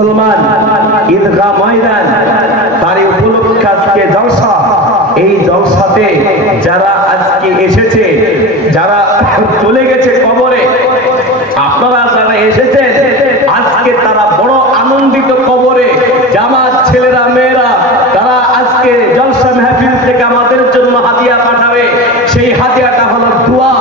মুসলমান ঈদগাহ ময়দান তার উপলক্ষে আজকে জলসা। এই জলসাতে যারা আজকে এসেছে, যারা চলে গেছে কবরে, আপনারা যারা এসেছেন আজকে তারা বড় আনন্দিত। কবরে জামাত ছেলেরা মেয়েরা তারা আজকে জলসা মাহফিল থেকে আমাদের জন্য হাদিয়া পাঠাবে। সেই হাদিয়াটা হলো দোয়া,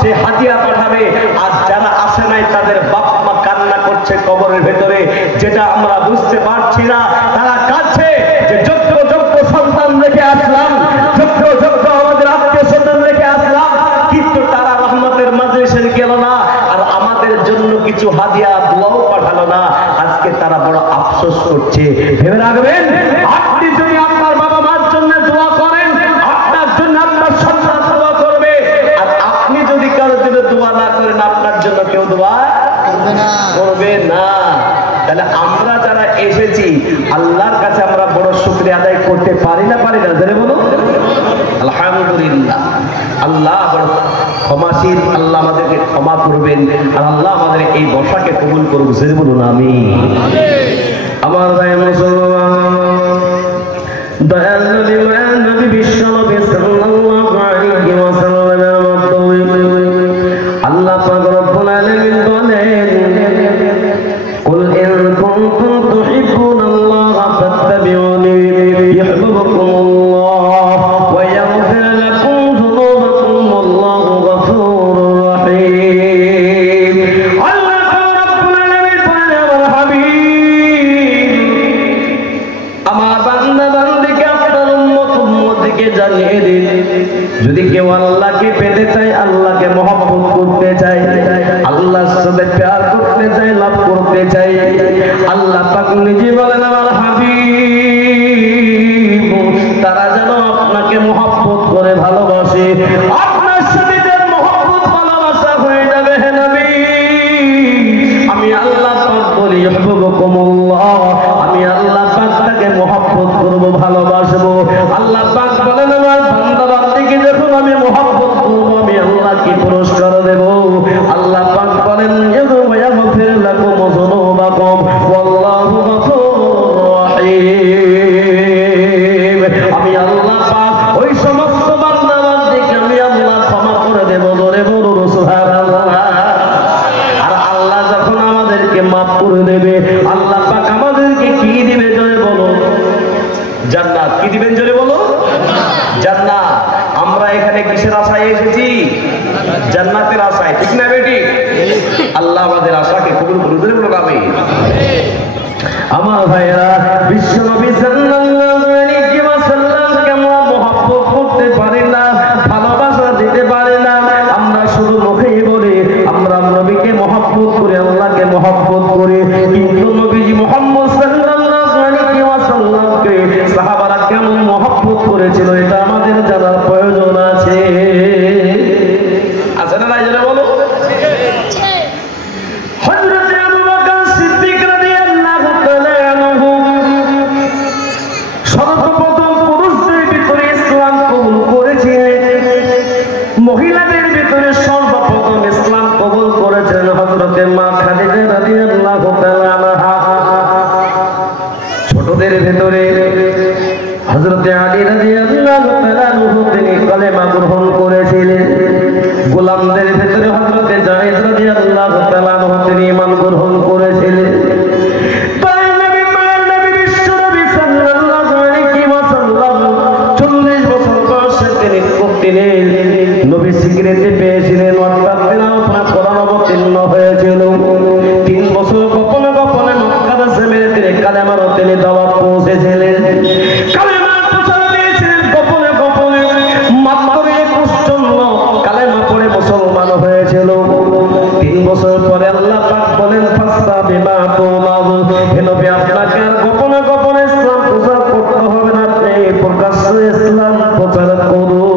সেই হাদিয়া পাঠাবে। আর যারা আসে নাই তাদের বাপ মা কান্না করছে কবরের ভেতরে, যেটা আমরা বুঝতে পারছি না। তারা কাঁদছে যে যোগ্য যোগ্য সন্তান রেখে আসলাম, যোগ্য যোগ্য আমাদের আত্মীয় স্বজন রেখে আসলাম, কিন্তু তারা রহমতের মাজলিসে গেল না আর আমাদের জন্য কিছু হাদিয়া দোয়াও পাঠালো না। আজকে তারা বড় আফসোস করছে। ভেবে রাখবেন, আপনি যদি আপনার বাবা মার জন্য দোয়া করেন, আপনার জন্য আপনার সন্তান দোয়া করবে। আর আপনি যদি কারোর জন্য দোয়া না করেন, আপনার জন্য কেউ দোয়া করবে না। তাহলে আমরা যারা এসেছি আল্লাহর কাছে আমরা বড় শুকরিয়া আদায় করতে পারি না জোরে বলো আলহামদুলিল্লাহ। আল্লাহ বড় ক্ষমাশীল, আল্লাহ আমাদেরকে ক্ষমা করবেন আর আল্লাহ আমাদের এই বর্ষাকে কবুল করুক, জোরে বলুন আমিন। আমার ভাই মুসলমান, দয়াল নবী মায়ার নবী বিশ্ব নবী সাল্লাল্লাহু আলাইহি ওয়াসাল্লামের মাধ্যমে আল্লাহ পাক রব্বুল আলামিন বলেন, কুল ইন কুনতুম তুহিব্বুনাল্লাহা ফাত্তাবিউনি ইউহিব্বুকুমুল্লাহ ওয়া ইয়াগফির লাকুম যুনুবাকুম ওয়াল্লাহু গফুরুর রহিম। আল্লাহ রব্বুল আলামিন বলেন, আমার হাবিব আমার বান্দা বান্দিকে আপনার উম্মতকে জানিয়ে দিন, যদি কেউ আল্লাহকে পেতে চায়, আল্লাহকে মহব্বত করতে চায়, আল্লাহর সাথে প্যার করতে চায়, লাভ করতে চায়, আল্লাহ পাক নিজে বলেন, আমার হাবিব তারা যেন আপনাকে মহব্বত করে ভালোবাসে। আপনার সাথে যে মহব্বত ভালোবাসা হয়ে যাবে, হে নবী আমি আল্লাহ পাক বলি ইউহিব্বুকুমুল্লাহ, আমি আল্লাহ পাক তাকে মহব্বত করব, ভালোবাসবো। আল্লাহ পাক বলেন, আমার বান্দা বান্দিকে যখন আমি মহব্বত করব, আমি আল্লাহ কি পুরস্কার দেব? আল্লাহ পাক বলেন, ইয়াগফির লাকুম যুনুবাকুম ওয়াল্লাহু গফুরুর রহিম। আমি আল্লাহ পাক ওই সমস্ত বান্দা বান্দিকে আমি আল্লাহ ক্ষমা করে দেব, জোরে বলুন সুবহানাল্লাহ। আর আল্লাহ যখন আমাদেরকে মাফ করে দেবে, আল্লাহ পাক আমাদেরকে কি দিবে? জোরে বলো জান্নাত। কি দিবেন? জোরে বলো জান্নাত। আমরা এখানে কিসের আশায় এসেছি? জান্নাতের আশায়, ঠিক না বেটি? আল্লাহ আমাদের আশাকে কবুল করুন, জোরে বলো আমিন। আমার ভাইরা, বিশ্ব নবী সাল্লাল্লাহু আলাইহি ওয়াসাল্লামকে আমরা মহব্বত করতে পারি না, ভালোবাসা দিতে পারি না। আমরা শুধু মুখেই বলি আমরা নবীকে মহব্বত করি, আল্লাহকে মহব্বত করি, কিন্তু নবীজি মুহাম্মদ সাল্লাল্লাহু আলাইহি ওয়াসাল্লামকে সাহাবারা কেমন মহব্বত করেছিল এটা আমাদের জানার প্রয়োজন আছে। আছে না? জোরে বলো। হযরত আবু বকর সিদ্দিক রাদিয়াল্লাহু তাআলা আনহু সর্বপ্রথম পুরুষদের ভিতরে ইসলাম কবুল করেছিলেন, মহিলাদের ভিতরে সর্বপ্রথম ইসলাম কবুল করেছেন হযরত মা খাদিজা রাদিয়াল্লাহু তাআলা আনহা। ছোটদের ভিতরে হযরত আলী রাদিয়াল্লাহু তাআলা আনহু তিনি কলেমা গ্রহণ করেছিলেন। গোলামদের ভিতরে হযরত যায়েদ রাদিয়াল্লাহু তাআলা আনহু তিনি ঈমান গ্রহণ করেছিলেন। তাই নবী মায়ের নবী বিশ্ব নবী সাল্লাল্লাহু আলাইহি ওয়াসাল্লাম 40 বছর বয়সে তিনি নবী স্বীকৃতি পেয়েছিলেন, অর্থাৎ তিলাওয়াত কোরআন অবতীর্ণ হয়েছিল। 3 বছর গোপনে গোপনে মক্কা দেশে তিনি কালেমার তিনি দাওয়াত পৌঁছেছিলেন, কালেমার প্রচার দিয়েছিলেন গোপনে গোপনে। মাত্র 21 জন লোক কালেমা পড়ে মুসলমান হয়েছিল। 3 বছর পরে আল্লাহ পাক বলেন, ফাসতাবিমা তুমারু, হে নবী আপনাকে আর গোপনে গোপনে ইসলাম প্রচার করতে হবে না, আপনি প্রকাশ্যে ইসলাম প্রচার করুন।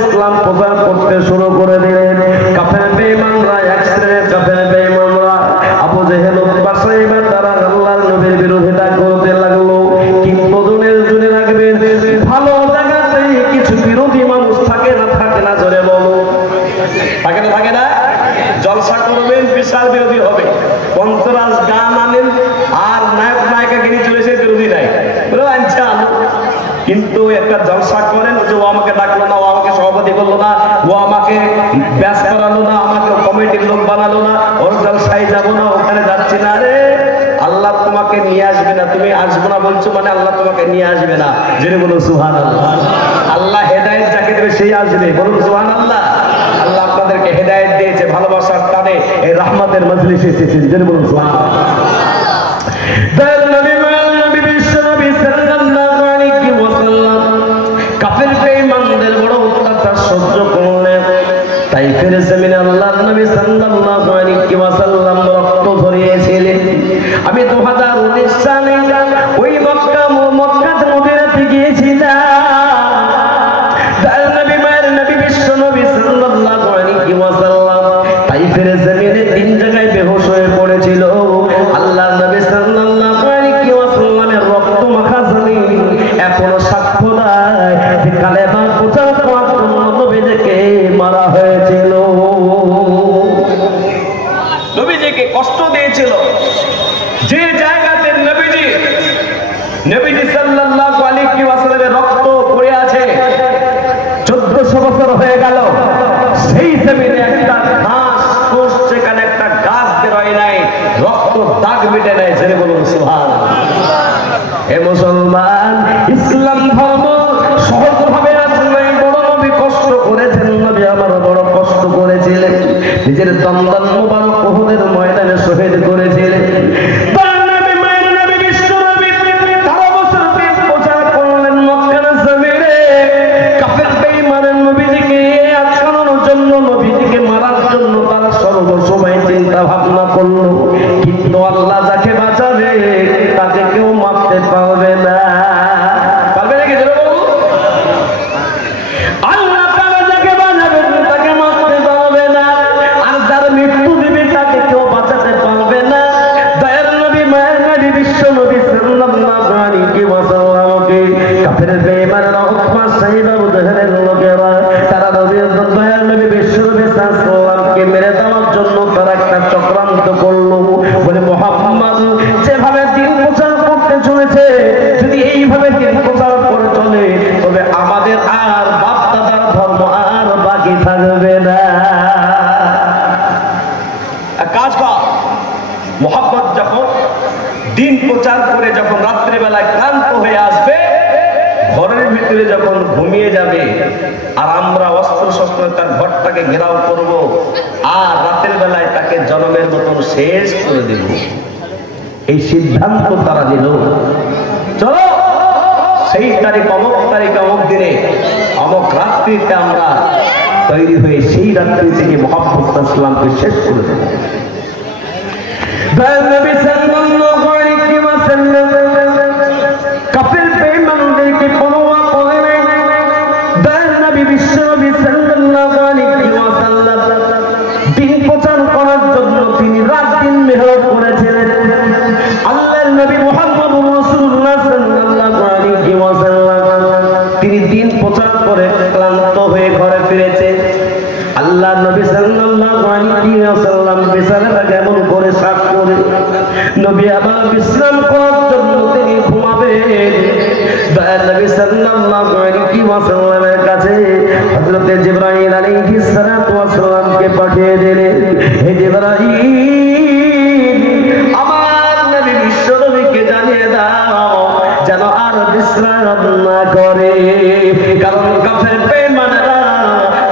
ইসলাম প্রচার করতে শুরু করে দিলেন। কাফের বেঈমানরা, এক শ্রেণীর কাফের বেঈমানরা আবু জেহেল, উতবা, সাইবা তারা আল্লাহর নবীর বিরোধিতা করতে লাগলো। কিন্তু জুনে রাখবেন, ভালো জায়গাতে কিছু বিরোধী মানুষ থাকে না, জোরে বলো থাকে না থাকে না? জলসা করবেন, বিশাল বিরোধী হবে। পঞ্চরাজ গান আনেন আর নায়ক নায়িকা নিয়ে চলেছে, বিরোধী নাই, আচ্ছা। কিন্তু একটা জলসা করেন, যে ও আমাকে ডাকলো না, ও আমাকে সভাপতি করলো না, ও আমাকে ব্যাস করালো না, আমাকে কমিটির লোক বানালো না, ওর জলসায় যাবো না, ওখানে যাচ্ছি না। রে আল্লাহ তোমাকে নিয়ে আসবে না, তুমি আসবো না বলছো মানে আল্লাহ তোমাকে নিয়ে আসবে না। যেটা বলুন সুবহানাল্লাহ। আল্লাহ হেদায়েত যাকে দেবে সেই আসবে, বলুন সুবহানাল্লাহ। আল্লাহ আপনাদেরকে হেদায়েত দিয়েছে, ভালোবাসার টানে এই রহমতের মজলিসে এসেছেন, যেটা বলুন সুবহানাল্লাহ। কাফের বেঈমানদের বড় অত্যাচার সহ্য করলেন, তাই ফেরে জমিনে আল্লাহর নবী সাল্লাল্লাহু আলাইহি ওয়াসাল্লাম রক্ত ঝরিয়েছিলেন। আমি 2019 সালে ওই মক্কা মদিনাতে গিয়েছিলাম। দয়াল নবী মায়ের নবী বিশ্ব নবী সাল্লাল্লাহু আলাইহি ওয়াসাল্লাম তাই ফেরে জমিনে 3 জায়গায় বেহুশ হয়ে পড়েছিল। আল্লাহর নবী সাল্লাল্লাহু আলাইহি ওয়াসাল্লামের রক্ত মাখা জমিন এখনো সাক্ষ্য দেয় যে কালেমা প্রচার করার জন্য নবীজিকে মারা হয়েছিল, নবীজিকে কষ্ট দিয়েছিল। যে জায়গাতে নবীজি সাল্লাল্লাহু আলাইহি ওয়াসাল্লামের রক্ত পড়ে আছে 1400 বছর হয়ে গেল, সেই জমিনে একটা ঘাস ফুস, সেখানে একটা গাছ বেরোয় নাই, রক্ত দাগ মিটে নাই। জেনে বলুন সুবহানাল্লাহ। এ মুসলমান, ইসলাম ধর্ম সহজভাবে আসে নাই, বড় নবী কষ্ট করেছেন। নবী আমার বড় কষ্ট করেছিলেন, নিজের দমদম মুবারক উহুদের ময়দানে শহীদ করেছিলেন। ভাবনা করলো, কিন্তু আল্লাহ যাকে বাঁচাবে তাকে কেউ মারতে পারবে না। পারবে নাকি? আল্লাহ তাআলা যাকে বাঁচাবেন তাকে মারতে পারবে না, আর যার মৃত্যু দিবে তাকে কেউ বাঁচাতে পারবে না। দয়ার নবী মায়ের নবী বিশ্ব নবী সাল্লাল্লাহু আলাইহি ওয়াসাল্লামকে কাফের বেঈমানরা, উতবা সাইবা উদহারের লোকেরা, তারা নবীর দয়ার নবী বিশ্ব নবী সাল্লাল্লাহু মেরে দেওয়ার জন্য তারা একটা চক্রান্ত করলো। বলে মুহাম্মদ যেভাবে দিন প্রচার করতে চলেছে, যদি এইভাবে দিন প্রচার করে চলে তবে আমাদের আর বাপ দাদার ধর্ম আর বাকি থাকবে না। কাজ কর, মুহাম্মদ যখন দিন প্রচার করে যখন রাত্রিবেলায় ক্লান্ত হয়ে আসবে, ঘরের ভিতরে যখন ঘুমিয়ে যাবে, আর আমরা অস্ত্র শস্ত্র তার ঘরটাকে ঘেরাও করব, আর রাতের বেলায় তাকে জনমের মতন শেষ করে দেব। এই সিদ্ধান্ত তারা দিল। চলো সেই তারিখ, অমুক তারিখ, অমুক দিনে, অমুক রাত্রিতে আমরা তৈরি হয়ে সেই রাত্রি থেকে মুহাম্মদ সাল্লাল্লাহু আলাইহি ওয়াসাল্লামকে শেষ করে দেব। নবী সাল্লাল্লাহু আলাইহি ওয়াসাল্লাম কাফের বেঈমানদেরকে পরোয়া করে নাই। দয়ার নবী বিশ্ব নবী সাল্লাল্লাহু আলাইহি ওয়াসাল্লাম দিন প্রচার করার জন্য তিনি রাত দিন মেহনত করেছিলেন। আল্লাহর নবী মুহাম্মদুর রাসূলুল্লাহ সাল্লাল্লাহু আলাইহি ওয়াসাল্লাম তিনি দিন প্রচার করে ক্লান্ত হয়ে ঘরে ফিরেছে। আল্লাহ নবী সাল্লাল্লাহু আলাইহি ওয়াসাল্লাম বিছানাটা কেমন করে সাফ করে নবী আবার বিশ্রাম করার জন্য তিনি ঘুমাবেন। দয়ার নবী সাল্লাল্লাহু আলাইহি ওয়াসাল্লামের কাছে হযরত জিবরাইল আলাইহিস সালাতু ওয়াস সালামকে পাঠিয়ে দিলেন। হে জিবরাইল, আমার নবী বিশ্ব নবীকে জানিয়ে দাও যেন আর বিশ্রাম না করে, কারণ কাফের বেঈমানরা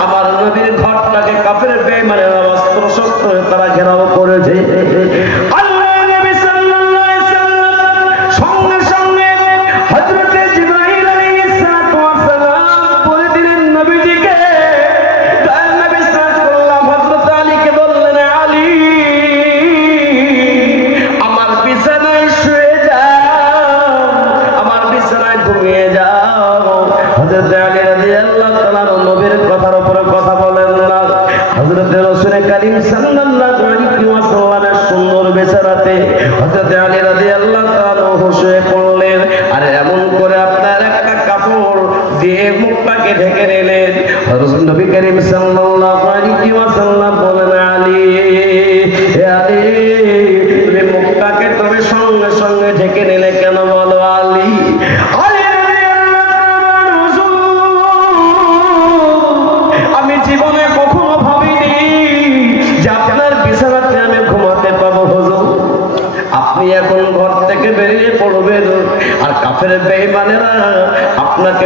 আমার নবীর ঘরটাকে কাফের বেঈমানরা অস্ত্র শস্ত্র তারা ঘেরাও করেছে। আল্লাহ নবী সাল্লাল্লাহু আলাইহি ওয়াসাল্লাম সঙ্গে সঙ্গে হযরত জিবরাইল আলাইহিস সালাতু ওয়াস সালাম বলে দিলেন নবীজিকে। দয়ার নবী সাল্লাল্লাহু হযরত আলীকে বললেন, আলী আমার বিছানায় শুয়ে যাও, আমার বিছানায় ঘুমিয়ে যাও। হযরত আলী রাদিয়াল্লাহু তাআলা নবীর কথার উপরে কথা বলেন না। হযরত রাসূল কারীম সাল্লাল্লাহু আলাইহি ওয়াসাল্লামের সুন্দর বেচারাতে হযরত আলী রাদিয়াল্লাহু তাআলা শুয়ে পড়লেন। আর এমন করে আপনার একটা কাপড় দিয়ে মুখটাকে ঢেকে নিলেন। রাসূল নবী কারীম সাল্লাল্লাহু আলাইহি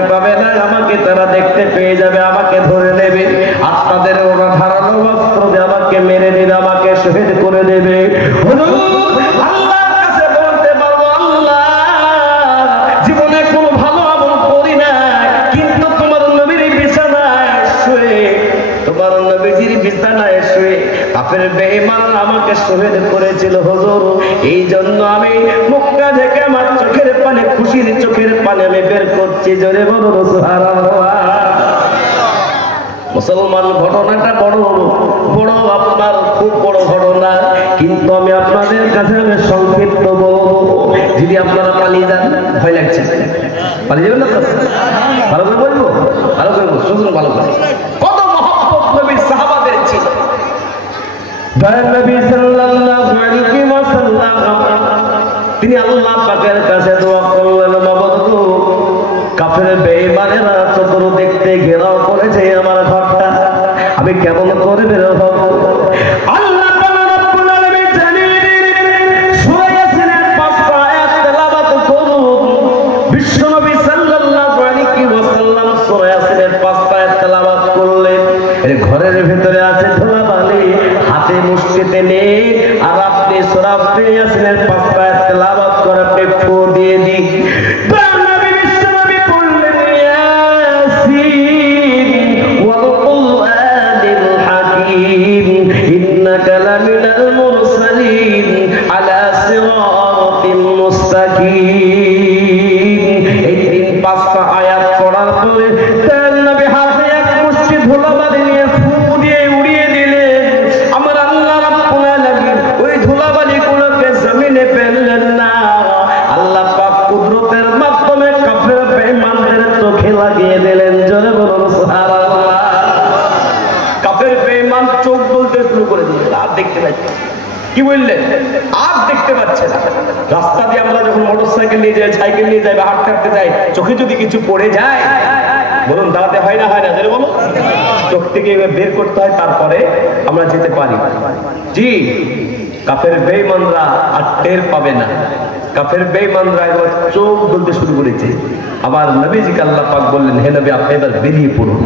আমাকে পাবে না, আমাকে তারা দেখতে পেয়ে যাবে, আমাকে ধরে নেবে, আর তাদের ওরা ধারালো অস্ত্র দিয়ে আমাকে মেরে দিবে, আমাকে শহীদ করে দেবে। আল্লাহর কাছে বলতে পারবো, আল্লাহ জীবনে কোনো ভালো আমল করি না, কিন্তু তোমার নবীর বিছানায় শুয়ে, তোমার নবীজির বিছানায় শুয়ে কাফের বেঈমান আমাকে শহীদ করেছিল হুজুর। এই জন্য আমি মুখটা থেকে আমার চোখের পানি, খুশির চোখের পানি আমি বের করছি। জোরে বলো সুবহানাল্লাহ। মুসলমান, ঘটনাটা বড় বড়, আপনার খুব বড় ঘটনা, কিন্তু আমি আপনাদের কাছে আমি সংক্ষিপ্ত বলবো। যদি আপনারা পালিয়ে যান, ভয় লাগছে, পালিয়ে যাবেন না তো? ভালো করে বলবো, ভালো করে বলবো, শুনুন ভালো করে। কত মহব্বত নবীর সাহাবাদের ছিল। নবী সাল্লাল্লাহু আলাইহি ওয়াসাল্লাম তিনি আল্লাহ পাকের কাছে দোয়া করলেন, মাবুদ গো, কাফের বেঈমানেরা চতুর্দিক থেকে ঘেরাও করেছে আমার ঘরটা, আমি কেমন করে বের হব? আল্লাহ রাব্বুল আলামিন জানেন, সূরা ইয়াসিনের 5টা আয়াত তেলাওয়াত করুন। বিশ্বনবী সাল্লাল্লাহু আলাইহি ওয়াসাল্লাম সূরা ইয়াসিনের 5টা আয়াত তেলাওয়াত করলেন। এর ঘরের ভিতরে আছে ধুলাবালি, হাতে মুষ্টিতে নেই, আর আপনি সূরা ইয়াসিনের 5টা আয়াত তেলাওয়াত করে আপনি ফু দিয়ে দিন। কি বললেন? আর দেখতে পাচ্ছে না। রাস্তা দিয়ে আমরা যখন মোটরসাইকেল নিয়ে যাই, সাইকেল নিয়ে যাই বা হাঁটতে হাঁটতে যাই, চোখে যদি কিছু পড়ে যায়, বলুন দাঁড়াতে হয় না, হয় না? যেটা বলো, চোখ থেকে বের করতে হয়, তারপরে আমরা যেতে পারি। জি, কাফের বেঈমানরা আর টের পাবে না। কাফের বেঈমানরা এবার চোখ বলতে শুরু করেছে। আবার নবীজিকে আল্লাহ পাক বললেন, হে নবী, আপনি এবার বেরিয়ে পড়ুন।